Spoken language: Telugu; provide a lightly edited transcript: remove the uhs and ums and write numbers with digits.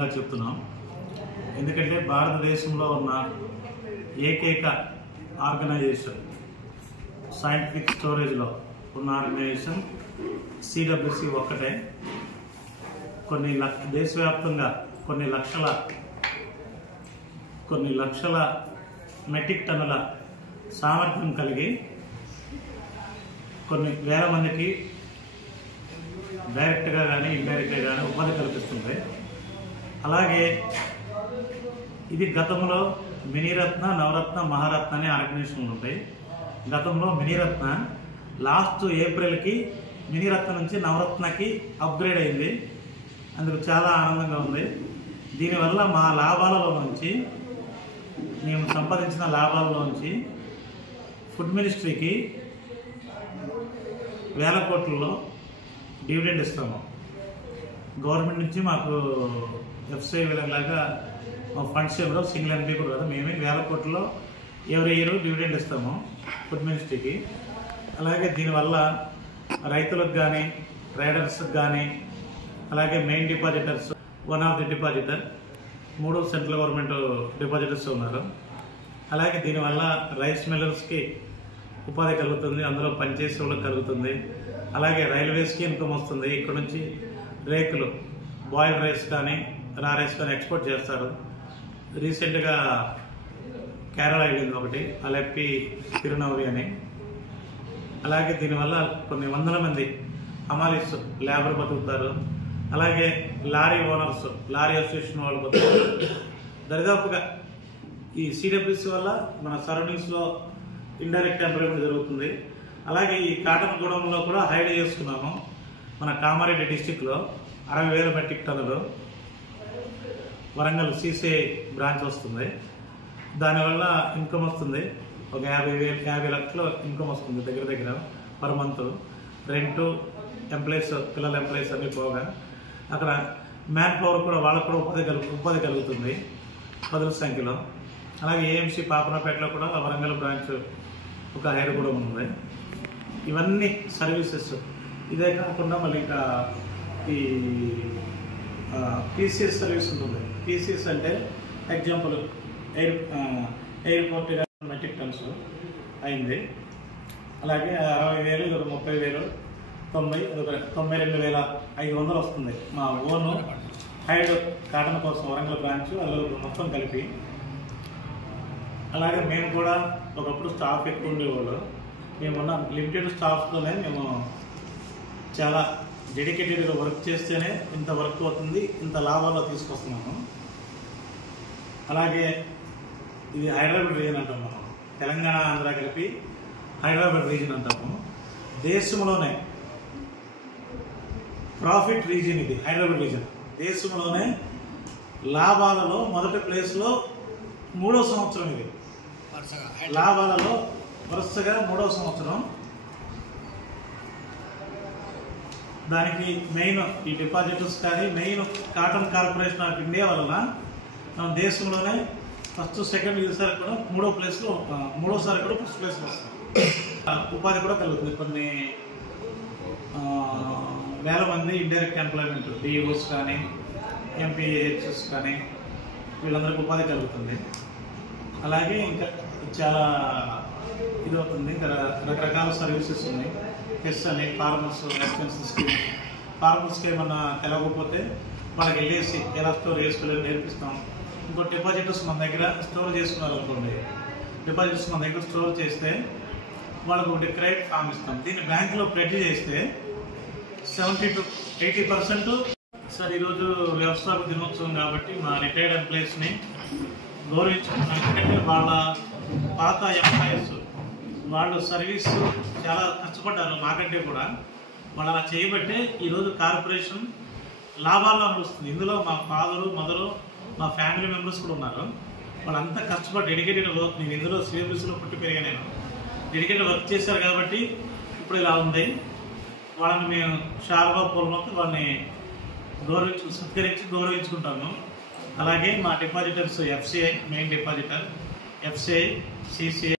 గర్వంగా చెప్తున్నాం. ఎందుకంటే భారతదేశంలో ఉన్న ఏకైక ఆర్గనైజేషన్ సైంటిఫిక్ స్టోరేజ్లో ఉన్న ఆర్గనైజేషన్ సిడబ్ల్యూసి ఒక్కటే. దేశవ్యాప్తంగా కొన్ని లక్షల మెట్రిక్ టన్నుల సామర్థ్యం కలిగి కొన్ని వేల మందికి డైరెక్ట్గా కానీ ఇండైరెక్ట్గా కానీ ఉపాధి కల్పిస్తుంది. అలాగే ఇది గతంలో మినీరత్న, నవరత్న, మహారత్న అనే ఆర్గనైజేషన్లు ఉంటాయి. గతంలో మినీరత్న లాస్ట్ ఏప్రిల్కి మినీరత్న నుంచి నవరత్నకి అప్గ్రేడ్ అయింది. అందుకు చాలా ఆనందంగా ఉంది. దీనివల్ల మా లాభాలలో నుంచి, మేము సంపాదించిన లాభాలలో నుంచి ఫుడ్ మినిస్ట్రీకి వేల కోట్లలో డివిడెండ్ ఇస్తాము. గవర్నమెంట్ నుంచి మాకు ఎఫ్సిఐ లాగా ఫండ్స్ ఎవరో సింగిల్ ఎంపీ కూడా కదా, మేమే వేల కోట్లలో ఎవరి ఇయర్ డివిడెండ్ ఇస్తాము ఫుడ్ మినిస్ట్రీకి. అలాగే దీనివల్ల రైతులకు కానీ, ట్రేడర్స్కి కానీ, అలాగే main depositors, one of the depositor, 3 central government depositors ఉన్నారు. అలాగే దీనివల్ల రైస్ మిల్లర్స్కి ఉపాధి కలుగుతుంది, అందులో పనిచేసే వాళ్ళకి కలుగుతుంది. అలాగే రైల్వేస్కి ఇన్కమ్ వస్తుంది. ఇక్కడ నుంచి రేకులు, బాయిల్డ్ రైస్ కానీ, రా రైస్ కానీ ఎక్స్పోర్ట్ చేస్తారు. రీసెంట్గా కేరళ వెళ్ళింది ఒకటి, అలెప్పి తిరునౌరి అని. అలాగే దీనివల్ల కొన్ని వందల మంది హమాలీస్, లేబర్ బతుకుతారు. అలాగే లారీ ఓనర్స్, లారీ అసోసియేషన్ వాళ్ళు బతుకుతారు. దరిదాపుగా ఈ సిడబ్ల్యూసి వల్ల మన సరౌండింగ్స్లో ఇండైరెక్ట్ ఎంప్లాయ్మెంట్ జరుగుతుంది. అలాగే ఈ కాటన్ గూడెంలో కూడా హైడ్ చేసుకున్నాము. మన కామారెడ్డి డిస్టిక్లో 60,000 మెట్రిక్ టన్నులు వరంగల్ సిసిఐ బ్రాంచ్ వస్తుంది. దానివల్ల ఇన్కమ్ వస్తుంది. ఒక 50 లక్షలు ఇన్కమ్ వస్తుంది దగ్గర పర్ మంత్. రెంటు, ఎంప్లాయీస్, పిల్లల ఎంప్లాయీస్ అన్నీ పోగా అక్కడ మ్యాన్ పవర్ కూడా, వాళ్ళకు కూడా ఉపాధి కలుగుతుంది పదుల సంఖ్యలో. అలాగే ఏఎంసీ పాపనపేటలో కూడా వరంగల్ బ్రాంచ్ ఒక హైర్ కూడా ఉంది. ఇవన్నీ సర్వీసెస్. ఇదే కాకుండా మళ్ళీ ఇంకా ఈ పీసీఎస్ సర్వీస్ ఉంటుంది. పీసీఎస్ అంటే ఎగ్జాంపుల్ ఎయిర్పోర్ట్ మెట్రిక్ టన్స్ అయింది. అలాగే 60,000, ఇది 30,000, 92,500 వస్తుంది. మా ఓను హైడ్ కాటన్ కోసం వరంగల్ బ్రాంచ్ అందులో మొత్తం కలిపి. అలాగే మేము కూడా ఒకప్పుడు స్టాఫ్ ఎక్కువ ఉండేవాళ్ళు. మేమున్న లిమిటెడ్ స్టాఫ్తోనే మేము చాలా డెడికేటెడ్గా వర్క్ చేస్తేనే ఇంత వర్క్ అవుతుంది, ఇంత లాభాల్లో తీసుకొస్తున్నాము. అలాగే ఇది హైదరాబాద్ రీజన్ అంటాము మనం. తెలంగాణ, ఆంధ్ర కలిపి హైదరాబాద్ రీజన్ అంటాము. దేశంలోనే ప్రాఫిట్ రీజన్ ఇది హైదరాబాద్ రీజన్. దేశంలోనే లాభాలలో మొదటి ప్లేస్లో 3వ సంవత్సరం ఇది. లాభాలలో వరుసగా 3వ సంవత్సరం. దానికి మెయిన్ ఈ డిపాజిటర్స్ కానీ, main cotton corporation of India వలన మన దేశంలోనే ఫస్ట్, సెకండ్, ఈసారి కూడా 3వ ప్లేస్లో, 3వసారి కూడా ఫస్ట్ ప్లేస్లో వస్తుంది. ఉపాధి కూడా కలుగుతుంది. కొన్ని వేల మంది ఇండైరెక్ట్ ఎంప్లాయ్మెంట్, డిఓస్ కానీ, ఎంపీహెచ్ఎస్ కానీ, వీళ్ళందరికీ ఉపాధి కలుగుతుంది. అలాగే ఇంకా చాలా ఇది అవుతుంది. ఇంకా రకరకాల సర్వీసెస్ ఉన్నాయి. హెస్ అని, ఫార్మర్స్ ఎక్స్పెన్షన్ స్కీమ్. ఫార్మర్స్కి ఏమన్నా తెలవకపోతే వాళ్ళకి వెళ్ళేసి ఎలా స్టోర్ చేసుకోవాలని నేర్పిస్తాం. ఇంకో డిపాజిటర్స్ మన దగ్గర స్టోర్ చేసుకున్నారనుకోండి, డిపాజిటర్స్ మన దగ్గర స్టోర్ చేస్తే వాళ్ళకు ఒకటి క్రెడిట్ ఫామ్ ఇస్తాం. దీన్ని బ్యాంకులో ప్రెడ్ చేస్తే 70 to 80%. సార్, ఈరోజు వ్యవస్థాపక దినోత్సవం కాబట్టి మా రిటైర్డ్ ఎంప్లాయీస్ని గౌరవించుకున్నాం. ఎందుకంటే వాళ్ళ పాత ఎంప్లాయీస్ వాళ్ళు సర్వీస్ చాలా కష్టపడ్డారు మాకంటే కూడా. వాళ్ళు అలా చేయబట్టే ఈరోజు కార్పొరేషన్ లాభాల్లో అనిపిస్తుంది. ఇందులో మా ఫాదరు, మదరు, మా ఫ్యామిలీ మెంబర్స్ కూడా ఉన్నారు. వాళ్ళంతా కష్టపడి డెడికేటెడ్ వర్క్. నేను ఇందులో సిడబ్ల్యూసిలో పుట్టి పెరిగా, నేను డెడికేటెడ్ వర్క్ చేశారు కాబట్టి ఇప్పుడు ఇలా ఉంది. వాళ్ళని మేము షార్గా పూలమొక్క వాళ్ళని సత్కరించి గౌరవించుకుంటాము. అలాగే మా depositors FCI, main depositor, FCI, CCI,